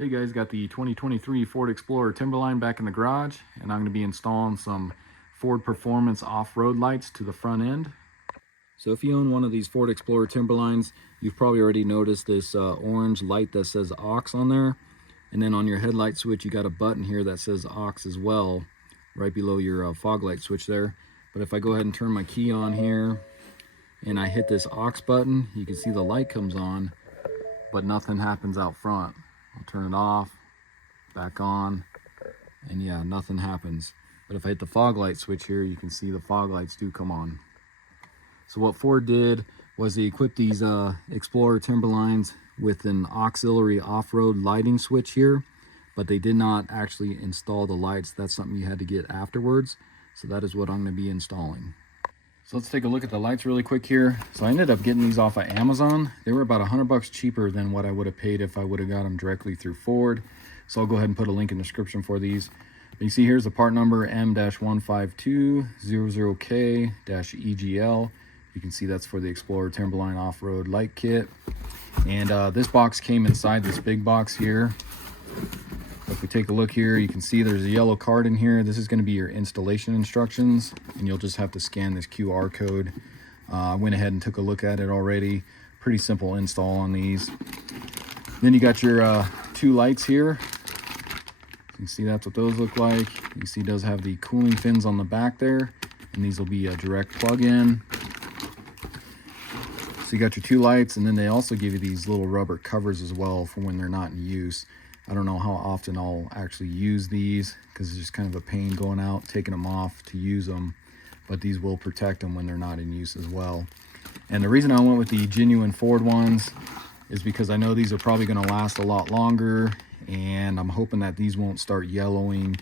Hey guys, got the 2023 Ford Explorer Timberline back in the garage, and I'm going to be installing some Ford Performance off-road lights to the front end. So if you own one of these Ford Explorer Timberlines, you've probably already noticed this orange light that says aux on there. And then on your headlight switch, you got a button here that says aux as well, right below your fog light switch there. But if I go ahead and turn my key on here, and I hit this aux button, you can see the light comes on, but nothing happens out front. I'll turn it off, back on, and yeah, nothing happens. But if I hit the fog light switch here, you can see the fog lights do come on. So what Ford did was they equipped these Explorer Timberlines with an auxiliary off-road lighting switch here, but they did not actually install the lights. That's something you had to get afterwards. So that is what I'm going to be installing. So let's take a look at the lights really quick here. So I ended up getting these off of Amazon. They were about $100 cheaper than what I would have paid if I would have got them directly through Ford. So I'll go ahead and put a link in the description for these. But you see here's the part number M-15200K-EGL. You can see that's for the Explorer Timberline off-road light kit. And this box came inside this big box here. If we take a look here, you can see there's a yellow card in here. This is going to be your installation instructions, and you'll just have to scan this QR code. I went ahead and took a look at it already. Pretty simple install on these. Then you got your two lights here. You can see that's what those look like. You can see it does have the cooling fins on the back there, and these will be a direct plug-in. So you got your two lights, and then they also give you these little rubber covers as well for when they're not in use. I don't know how often I'll actually use these because it's just kind of a pain going out, taking them off to use them. But these will protect them when they're not in use as well. And the reason I went with the genuine Ford ones is because I know these are probably going to last a lot longer. And I'm hoping that these won't start yellowing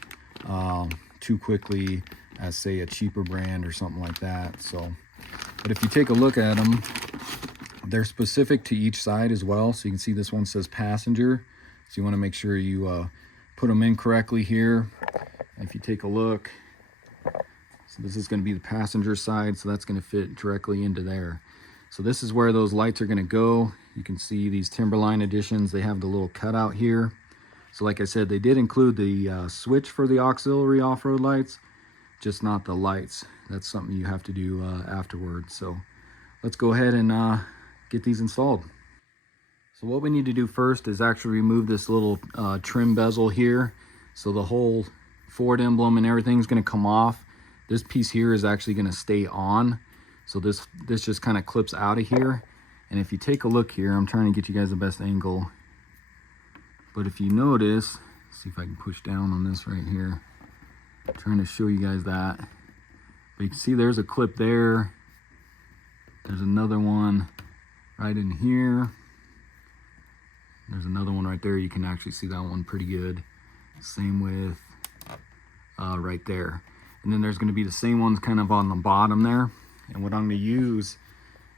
too quickly as, say, a cheaper brand or something like that. So, but if you take a look at them, they're specific to each side as well. So you can see this one says passenger. So you want to make sure you put them in correctly here. And if you take a look, so this is going to be the passenger side, so that's going to fit directly into there. So this is where those lights are going to go. You can see these Timberline editions, they have the little cutout here. So like I said, they did include the switch for the auxiliary off-road lights, just not the lights. That's something you have to do afterwards. So let's go ahead and get these installed. So what we need to do first is actually remove this little trim bezel here. So the whole Ford emblem and everything's going to come off. This piece here is actually going to stay on. So this just kind of clips out of here. And if you take a look here, I'm trying to get you guys the best angle. But if you notice, see if I can push down on this right here. I'm trying to show you guys that. But you can see there's a clip there. There's another one right in here. There's another one right there. You can actually see that one pretty good. Same with right there. And then there's going to be the same ones kind of on the bottom there. And what I'm going to use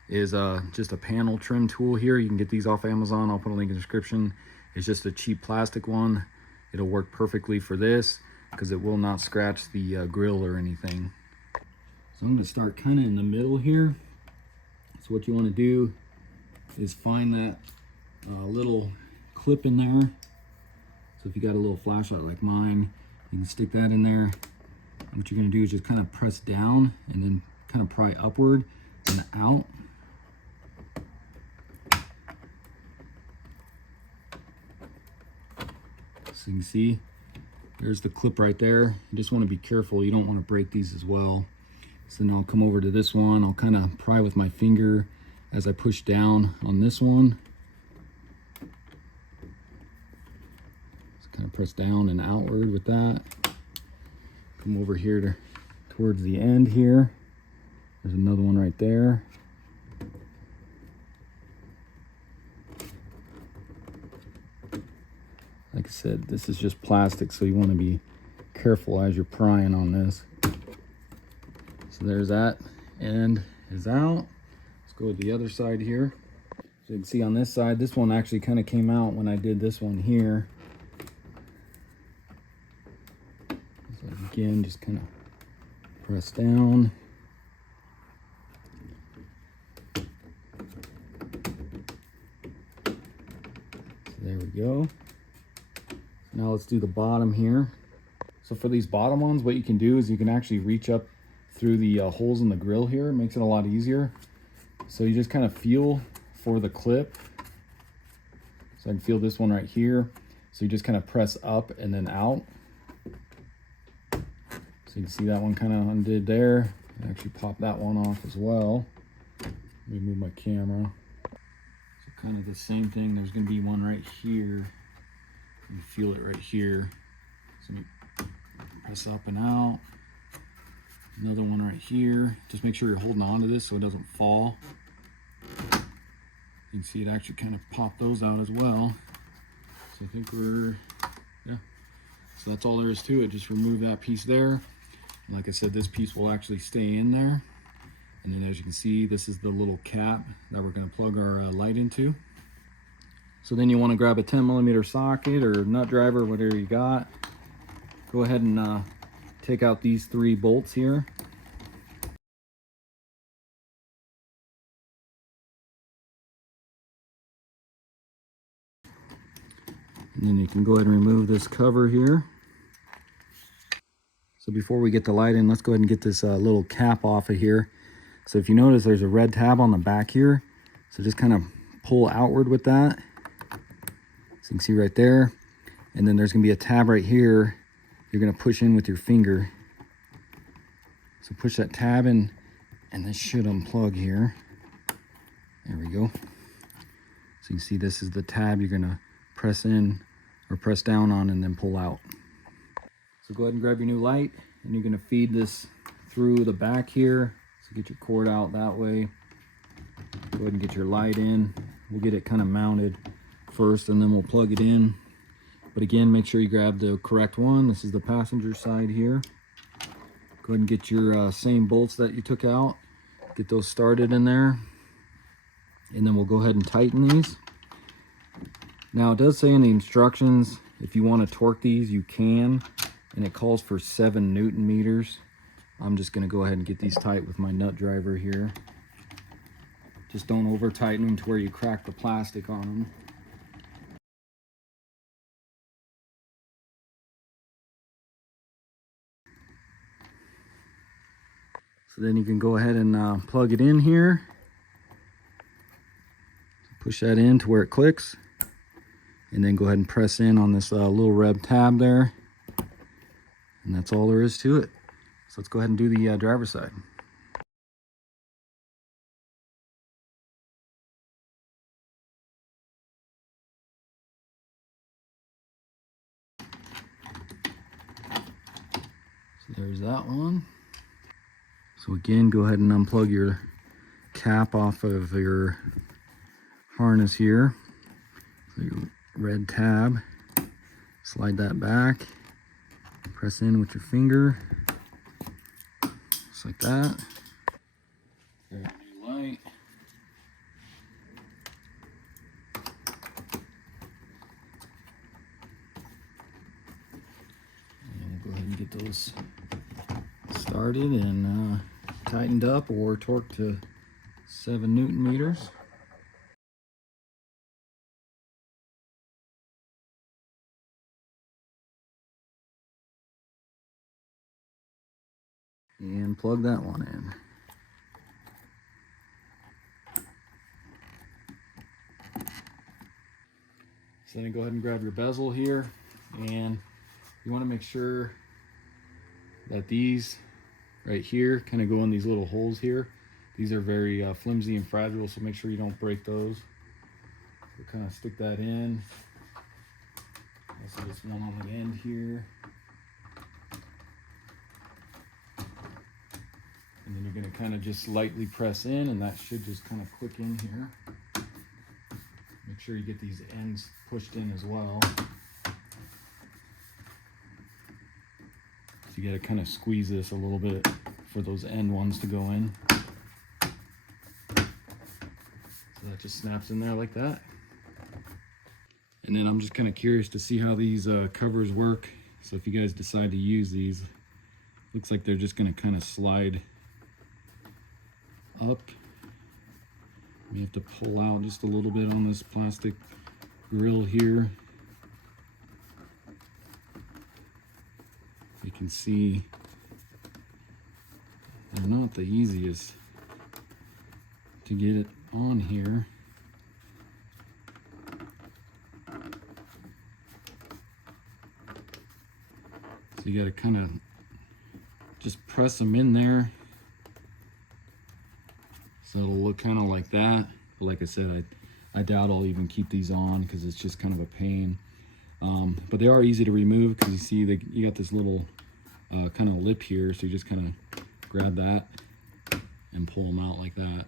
is just a panel trim tool here. You can get these off Amazon. I'll put a link in the description. It's just a cheap plastic one. It'll work perfectly for this because it will not scratch the grill or anything. So I'm going to start kind of in the middle here. So what you want to do is find that little clip in there. So if you got a little flashlight like mine, you can stick that in there. And what you're going to do is just kind of press down and then kind of pry upward and out. So you can see there's the clip right there. You just want to be careful. You don't want to break these as well. So then I'll come over to this one. I'll kind of pry with my finger as I push down on this one. Kind of press down and outward with that. Come over here towards the end here. There's another one right there. Like I said, this is just plastic, so you want to be careful as you're prying on this. So there's that end is out. Let's go with the other side here. So you can see on this side, this one actually kind of came out when I did this one here. Again, just kind of press down. So there we go. Now let's do the bottom here. So for these bottom ones, what you can do is you can actually reach up through the holes in the grill here. It makes it a lot easier. So you just kind of feel for the clip. So I can feel this one right here. So you just kind of press up and then out. So you can see that one kind of undid there. I actually popped that one off as well. Let me move my camera. So kind of the same thing. There's going to be one right here. You feel it right here. So you press up and out. Another one right here. Just make sure you're holding on to this so it doesn't fall. You can see it actually kind of popped those out as well. So I think yeah. So that's all there is to it. Just remove that piece there. And like I said, this piece will actually stay in there. And then as you can see, this is the little cap that we're going to plug our light into. So then you want to grab a 10mm socket or nut driver, whatever you got. Go ahead and take out these 3 bolts here. And then you can go ahead and remove this cover here. So before we get the light in, let's go ahead and get this little cap off of here. So if you notice, there's a red tab on the back here. So just kind of pull outward with that. So you can see right there. And then there's gonna be a tab right here. You're gonna push in with your finger. So push that tab in and this should unplug here. There we go. So you can see this is the tab you're gonna press in or press down on and then pull out. So go ahead and grab your new light and you're gonna feed this through the back here. So get your cord out that way. Go ahead and get your light in. We'll get it kind of mounted first and then we'll plug it in. But again, make sure you grab the correct one. This is the passenger side here. Go ahead and get your same bolts that you took out. Get those started in there. And then we'll go ahead and tighten these. Now it does say in the instructions, if you want to torque these, you can. And it calls for 7 Newton meters. I'm just going to go ahead and get these tight with my nut driver here. Just don't over tighten them to where you crack the plastic on them. So then you can go ahead and plug it in here. Push that in to where it clicks. And then go ahead and press in on this little red tab there. And that's all there is to it. So let's go ahead and do the driver's side. So there's that one. So again, go ahead and unplug your cap off of your harness here. So your red tab, slide that back, press in with your finger, just like that. Grab your light. And we'll go ahead and get those started and tightened up or torqued to 7 Newton meters. And plug that one in. So then go ahead and grab your bezel here, and you want to make sure that these right here kind of go in these little holes here. These are very flimsy and fragile, so make sure you don't break those. So kind of stick that in. Also this one on the end here. And then you're going to kind of just lightly press in, and that should just kind of click in here. Make sure you get these ends pushed in as well. So you got to kind of squeeze this a little bit for those end ones to go in. So that just snaps in there like that. And then I'm just kind of curious to see how these covers work. So if you guys decide to use these, looks like they're just going to kind of slide up. You have to pull out just a little bit on this plastic grill here. can see they're not the easiest to get it on here. So you got to kind of just press them in there. So it'll look kind of like that. But like I said, I doubt I'll even keep these on because it's just kind of a pain. But they are easy to remove because you see you got this little kind of lip here. So you just kind of grab that and pull them out like that.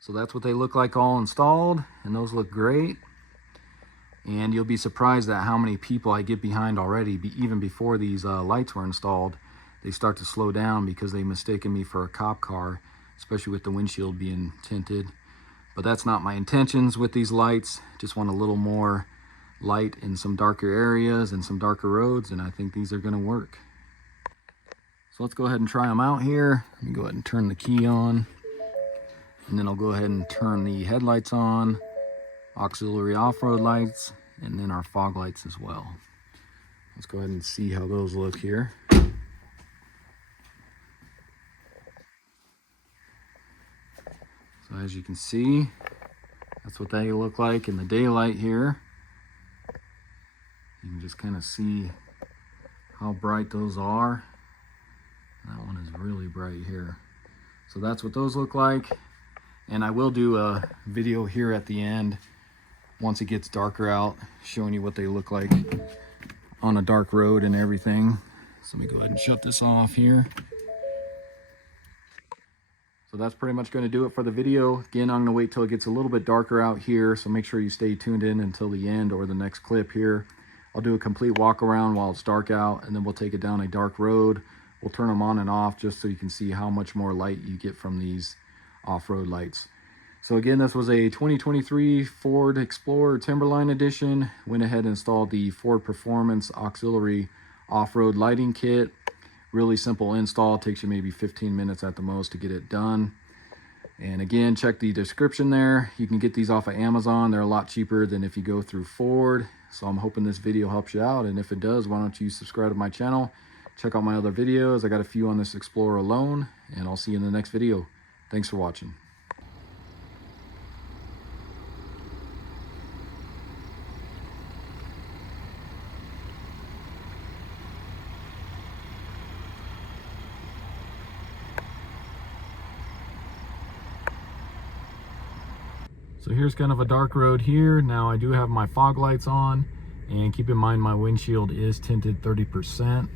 So that's what they look like all installed, and those look great. And you'll be surprised at how many people I get behind already, even before these lights were installed. They start to slow down because they mistaken me for a cop car, especially with the windshield being tinted. But that's not my intentions with these lights. Just want a little more light in some darker areas and some darker roads, and I think these are going to work. So let's go ahead and try them out here. Let me go ahead and turn the key on, and then I'll go ahead and turn the headlights on, auxiliary off-road lights, and then our fog lights as well. Let's go ahead and see how those look here. So as you can see, that's what they look like in the daylight here. You can just kind of see how bright those are. That one is really bright here. So that's what those look like. And I will do a video here at the end once it gets darker out, showing you what they look like on a dark road and everything. So let me go ahead and shut this off here. So that's pretty much going to do it for the video. Again, I'm going to wait till it gets a little bit darker out here, so make sure you stay tuned in until the end or the next clip here. I'll do a complete walk around while it's dark out, and then we'll take it down a dark road. We'll turn them on and off just so you can see how much more light you get from these off-road lights. So again, this was a 2023 Ford Explorer Timberline edition. Went ahead and installed the Ford Performance Auxiliary Off-Road Lighting Kit. Really simple install, takes you maybe 15 minutes at the most to get it done. And again, check the description there. You can get these off of Amazon. They're a lot cheaper than if you go through Ford. So I'm hoping this video helps you out. And if it does, why don't you subscribe to my channel? Check out my other videos. I got a few on this Explorer alone, and I'll see you in the next video. Thanks for watching. So here's kind of a dark road here. Now I do have my fog lights on, and keep in mind my windshield is tinted 30%,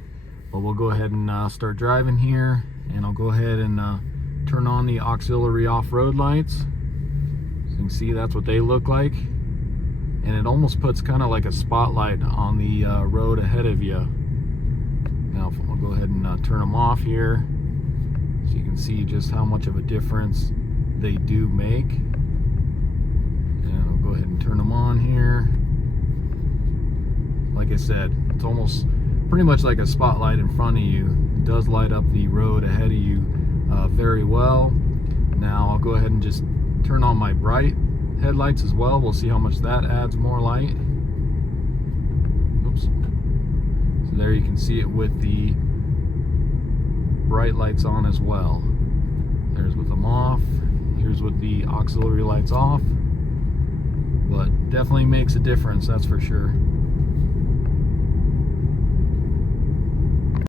but we'll go ahead and start driving here, and I'll go ahead and turn on the auxiliary off-road lights. So you can see that's what they look like, and it almost puts kind of like a spotlight on the road ahead of you. Now I'll go ahead and turn them off here so you can see just how much of a difference they do make. Go ahead and turn them on here. Like I said, it's almost pretty much like a spotlight in front of you. It does light up the road ahead of you very well. Now I'll go ahead and just turn on my bright headlights as well. We'll see how much that adds more light. Oops. So there you can see it with the bright lights on as well. There's with them off. Here's with the auxiliary lights off. But definitely makes a difference, that's for sure.